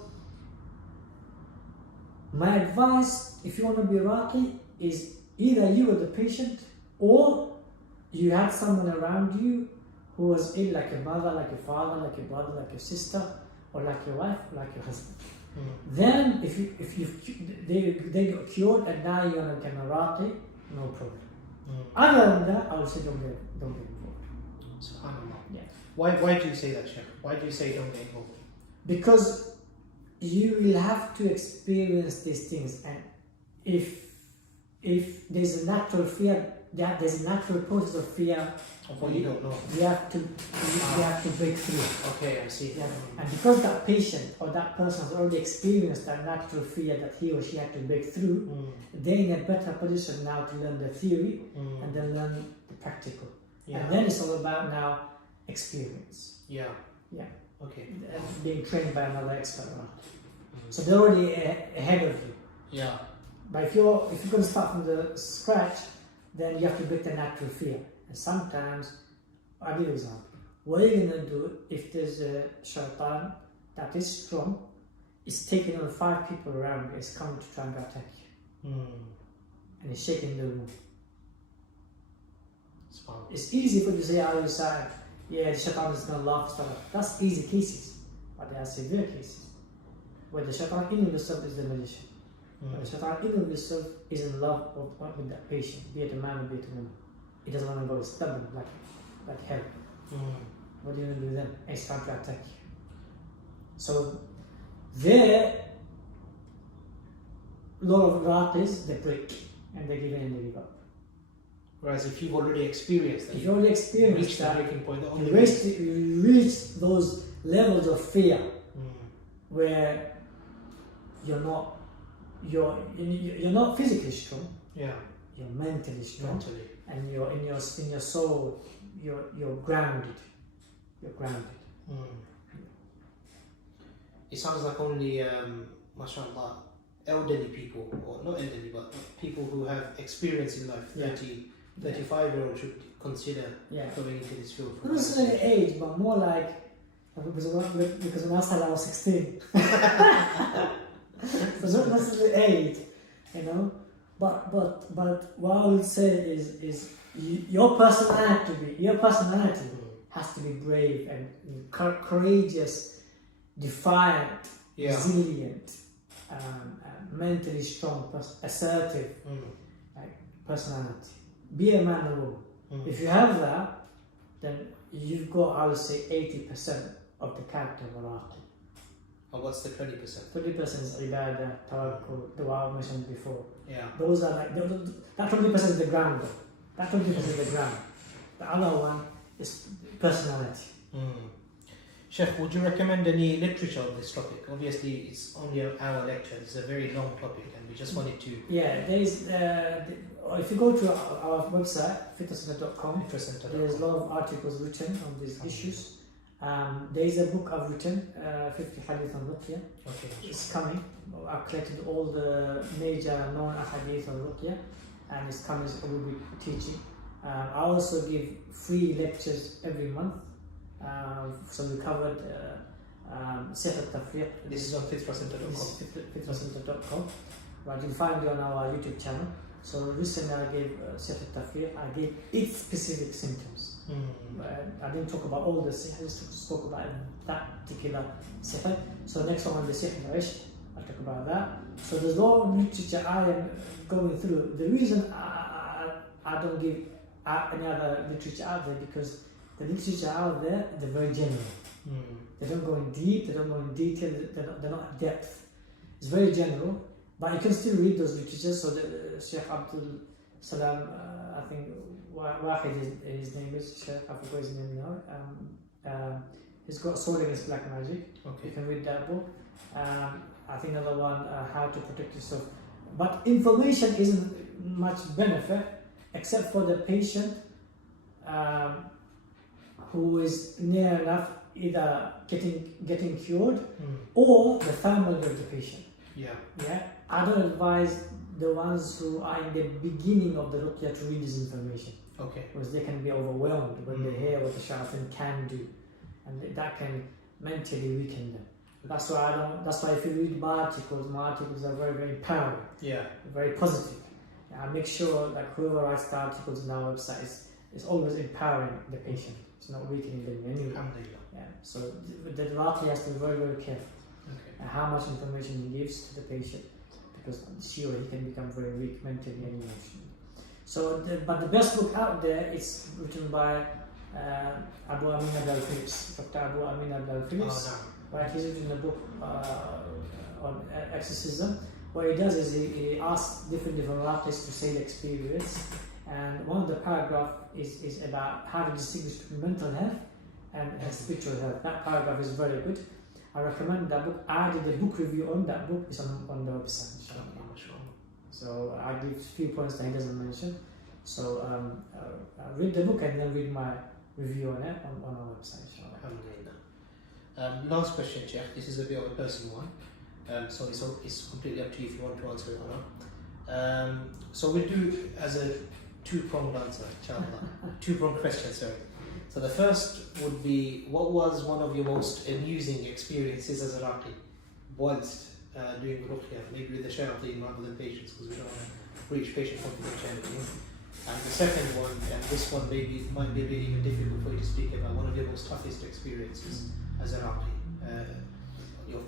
my advice, if you want to be raqi, is either you are the patient, or you had someone around you who was ill, like your mother, like your father, like your brother, like your sister, or like your wife, or like your husband. Then, they got cured, and now you're going to become a raqi, no problem. Other than that, I would say don't get involved. SubhanAllah. Why do you say that, Shaykh? Why do you say don't get involved? Because you will have to experience these things, and if there's a natural fear, there's a natural process of fear of what you don't know. You have to break through. Okay, I see. And because that patient or that person has already experienced that natural fear that he or she had to break through, they're in a better position now to learn the theory and then learn the practical. And then it's all about now experience. Okay. And being trained by another expert. So they're already ahead of you. But if you're going to start from the scratch, then you have to break the natural fear. And sometimes, I'll give you an example. What are you going to do if there's a shaitan that is strong, is taking on 5 people around you, is coming to try and attack you, and is shaking the room? It's easy for you to say, the shaitan is going to laugh, stuff. That's easy cases, but there are severe cases where the shaitan in himself is the magician. But the shaitan in himself is in love with that patient, be it a man or be it a woman. He doesn't want to go stubborn like hell. What are you going to do then? He's trying to attack you. So there, a lot of raqis, they break and they give in and they give up. Whereas if you've already experienced that, if you already experienced that, the breaking point, you reach those levels of fear where you're not physically strong. You're mentally strong. And you're in your soul. You're grounded. You're grounded. It sounds like only, mashallah, elderly people, or not elderly, but people who have experience in life, 35-year-olds should consider going into this field. Not necessarily age, but more like Because when I started, I was 16. So not necessarily age, you know. But what I would say is your personality has to be brave and courageous, defiant, resilient, mentally strong, assertive, like personality. Be a man or woman. If you have that, then you've got, I would say, 80% of the character of a RUQYA. And what's the 20%? 20% is ibadah, tawakkul, dua I mentioned before. Yeah. Those are like, that 20% is the ground though. That 20% is the ground. The other one is personality. Shaykh, would you recommend any literature on this topic? Obviously, it's only an hour lecture. It's a very long topic, and we just wanted to... Yeah, there is... if you go to our website, fitrah.com, there's a lot of articles written on these issues. There is a book I've written, 50 Hadith on RUQYA. Okay. It's coming. I've collected all the major known hadith on RUQYA, and it's coming. I will be teaching. I also give free lectures every month. So we covered Shaykh al-Tafriq. This is on fitrah.com. Fitrah.com. Right, you'll find it on our YouTube channel. So recently I gave Shaykh al-Tafriq. I gave 8 specific symptoms. I didn't talk about all the sihr, I just spoke about that particular sihr. So next one on the sihr al-Ishq, I'll talk about that. So there's a lot of literature I am going through. The reason I don't give any other literature out there, because the literature out there, they're very general. They don't go in deep, they don't go in detail, they're not in depth. It's very general, but you can still read those literatures. So the Shaykh Abdul Salam, I think Wahid his name is, Shaykh, I forgot his name now. He's got Soul Against Black Magic. Okay. You can read that book. I think another one, How to Protect Yourself. But information isn't much benefit except for the patient who is near enough either getting cured or the family of the patient. Yeah. I don't advise the ones who are in the beginning of the RUQYA to read this information. Okay. Because they can be overwhelmed when they hear what the shaitan can do, and that can mentally weaken them. That's why if you read my articles are very, very empowering. Yeah. Very positive. I make sure that whoever writes the articles on our website is always empowering the patient. It's not weakening them anyway. Yeah. So the RUQYA has to be very, very careful. And how much information he gives to the patient, because she or he can become very weak mentally and emotionally. So, but the best book out there is written by Abu Amin Abdul-Phillips, Dr. Abu Amin Abdul-Phillips. Right, he's written a book on exorcism. What he does is he asks different artists to say the experience, and one of the paragraphs is about how to distinguish between mental health and spiritual health. That paragraph is very good. I recommend that book. I did a book review on that book. It's on the website. So I give a few points that he doesn't mention. So read the book and then read my review on it on our website. Last question, Shaykh. This is a bit of a personal one. So it's completely up to you if you want to answer it or not. So we'll do as a two-pronged answer, inshallah. Two-pronged question, sorry. So the first would be, what was one of your most amusing experiences as a RUQYA whilst doing RUQYA, maybe with the shayateen rather than patients, because we don't want to breach patient confidentiality. And the second one, and this one maybe might be a bit even difficult for you to speak about, one of your most toughest experiences as a RUQYA,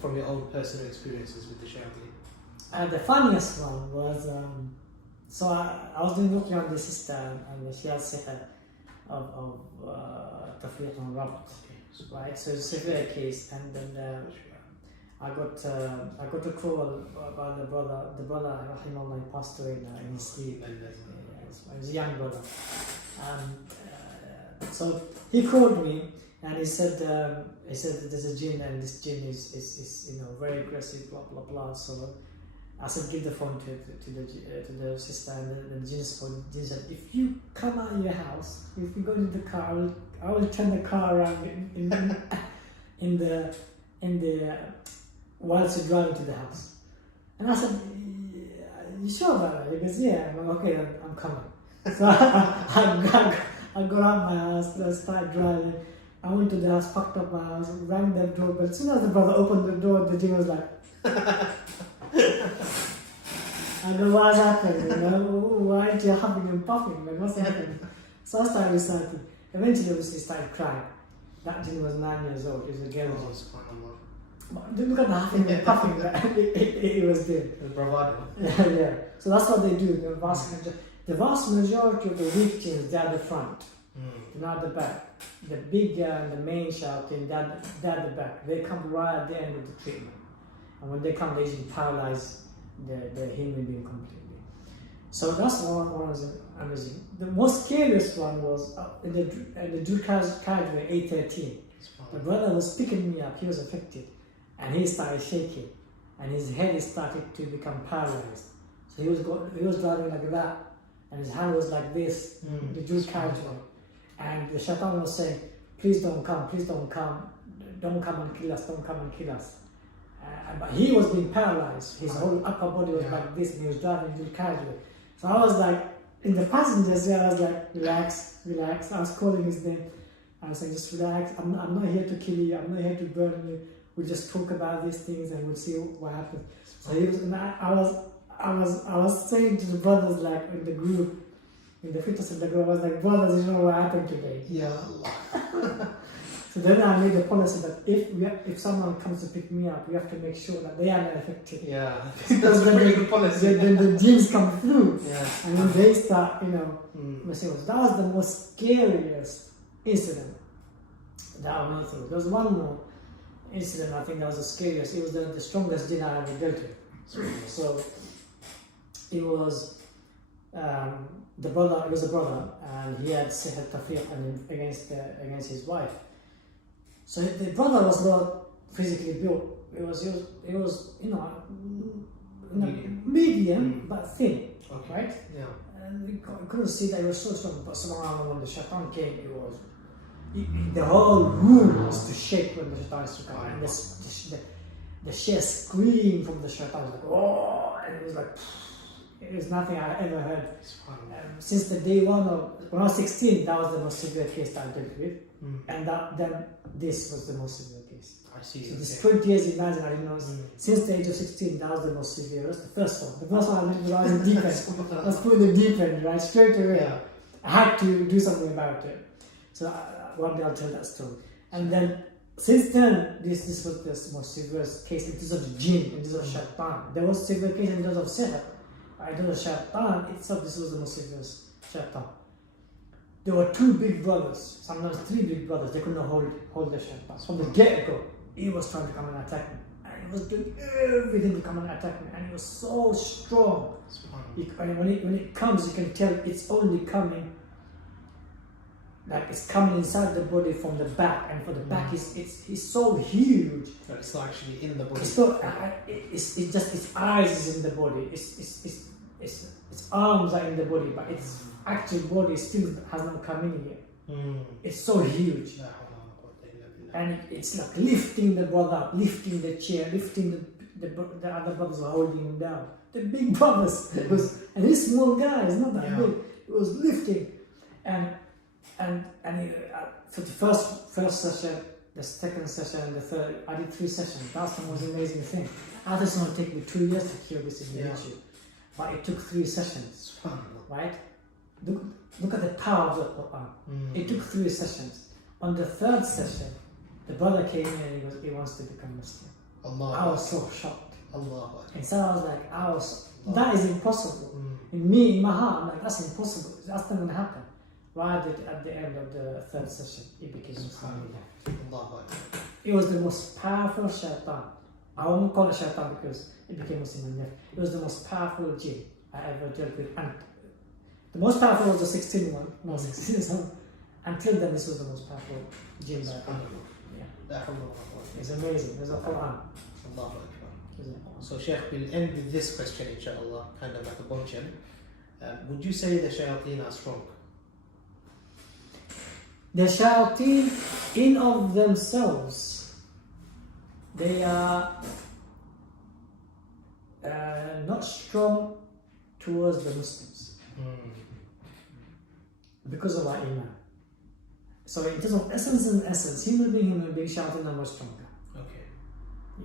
from your own personal experiences with the shayateen. The funniest one was, so I was doing RUQYA on the sister, and she has sihr of Tafriq and Rabt, right? So it's a severe case, and then I got a call about the brother. The brother, rahimahullah, passed away in his sleep. He was a young brother. So he called me and he said there's a Jinn, and this Jinn is very aggressive, blah blah blah. So I said, give the phone to the sister, and the Jinn said, if you come out of your house, if you go into the car, I will turn the car around in the whilst you're driving to the house. And I said, you sure about that? He goes, yeah. I'm like, okay, I'm coming. So I got out of my house, I started driving, I went to the house, packed up my house, rang the doorbell. As soon as the brother opened the door, the Jinn was like, I go, what's happening? You know, why are you huffing and puffing? Like, what's happening? So I started reciting. Eventually, obviously, started crying. That Jinn was 9 years old. He was a girl. But look at the huffing and puffing that it was doing. The bravado. Yeah. So that's what they do. The vast majority of the weak jinns, they're at the front, they're not at the back. The big and the main shouting, they're at the back. They come right at the end of the treatment. And when they come, they usually paralyze the human being completely. So that's one was amazing. The most scariest one was in the Drew Carriageway 813. The brother was picking me up, he was affected, and he started shaking, and his head started to become paralyzed. So he was driving like that, and his hand was like this, the Drew Carriageway. And the shaitan was saying, please don't come and kill us, don't come and kill us. But he was being paralyzed, his whole upper body was like this, and he was driving Drew Carriageway. So I was like, in the passenger seat, I was like, relax. I was calling his name. I was saying, just relax. I'm not here to kill you. I'm not here to burn you. We'll just talk about these things and we'll see what happens. So he was, I was saying to the brothers, like in the group, in the Fitrah group, I was like, brothers, you know what happened today? Yeah. So then I made a policy that if someone comes to pick me up, we have to make sure that they are not affected. Yeah. Because then the jinns come through. Yeah. And then they start, messing with us. That was the most scariest incident that I went through. There was one more incident, I think that was the scariest. It was the strongest jinn I ever dealt with. So it was it was a brother, and he had sihr tafiq against his wife. So the brother was not physically built. It was medium but thin, right? Yeah. And you couldn't see that he was so strong. But somehow when the shaitan came, the whole room was to shake when the shaitan used to come, and the sheer scream from the shaitan was like, oh, and it was like, it was nothing I ever heard. Since the day when I was 16, that was the most severe case that I dealt with, and then this was the most severe case. I see. So this 20 years, imagine, I didn't know. Since the age of 16, that was the most severe. That's the first one. The first one I did when I was in deep end. I was put in the deep end, right, straight away. Yeah. I had to do something about it. So one day I'll tell that story. And then since then, this was the most severe case in terms of jinn, in terms of shaitan. There was severe case in terms of sihr. I don't know, shaitan itself, this was the most severe shaitan. There were 2 big brothers, sometimes 3 big brothers, they couldn't hold the shaitan. From the get-go, he was trying to come and attack me. And he was doing everything to come and attack me. And he was so strong. When it comes, you can tell it's only coming, like it's coming inside the body from the back. And for the back, it's so huge. So it's not actually in the body. It's not, it's just its eyes is in the body. Its arms are in the body, but its actual body still has not come in yet. It's so huge, and it's like lifting the brother up, lifting the chair, lifting the other brothers were holding him down. The big brothers, and this small guy is not that big. It was lifting, and for the first session, the second session, and the third, I did 3 sessions. That's the most amazing thing. I thought it's going to take me 2 years to cure this issue, but it took 3 sessions, right? Look at the power of the Quran. It took 3 sessions. On the 3rd session, the brother came in and he wants to become Muslim. I was so shocked. And so I was like, that is impossible. In my heart, I'm like, that's impossible. That's not going to happen. Right at the end of the 3rd session, he became Muslim. It was the most powerful shaitan. I won't call it shaitan because it became Muslim. It was the most powerful jinn I ever dealt with. And the most powerful was the 16 one, not 16. So until then, this was the most powerful jinn that I ever. It's amazing. There's a Quran. So Shaykh, we'll end with this question, inshallah, kind of like a bombshell. Would you say the shayateen are strong? The shayateen, in of themselves, they are not strong towards the Muslims because of our iman. So in terms of essence, human being, shayateen are more stronger. Okay.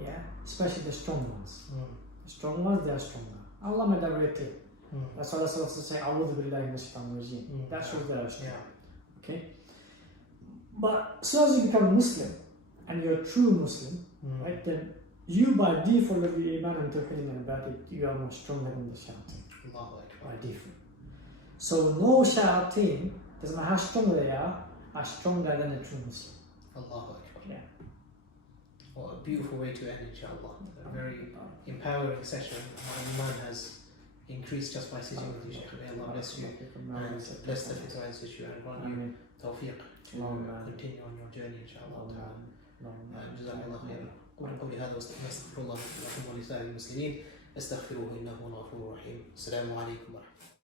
Yeah, especially the strong ones. The strong ones, they are stronger. Allah made that very clear. That's why that's also say, A'udhu billahi minash shaitanir rajeem. That shows they are strong. Okay? But as soon as you become a Muslim, and you're a true Muslim, right, then you by default of your iman and tawheed and ibadat, you are more stronger than the shayateen. By default. So no shayateen, doesn't matter how strong they are stronger than a true Muslim. Allahu Akbar. Yeah. What a beautiful way to end, inshallah. A very empowering session. My iman has increased just by sitting with you, Shaykh. May Allah bless you and bless the Fitrah Institute and grant you tawfiq to continue on your journey, inshallah. جزاكم الله خيرا. قولوا قولي هذا واستغفر الله لكم ولسائر المسلمين استغفروه انه هو الغفور الرحيم. السلام عليكم ورحمه الله.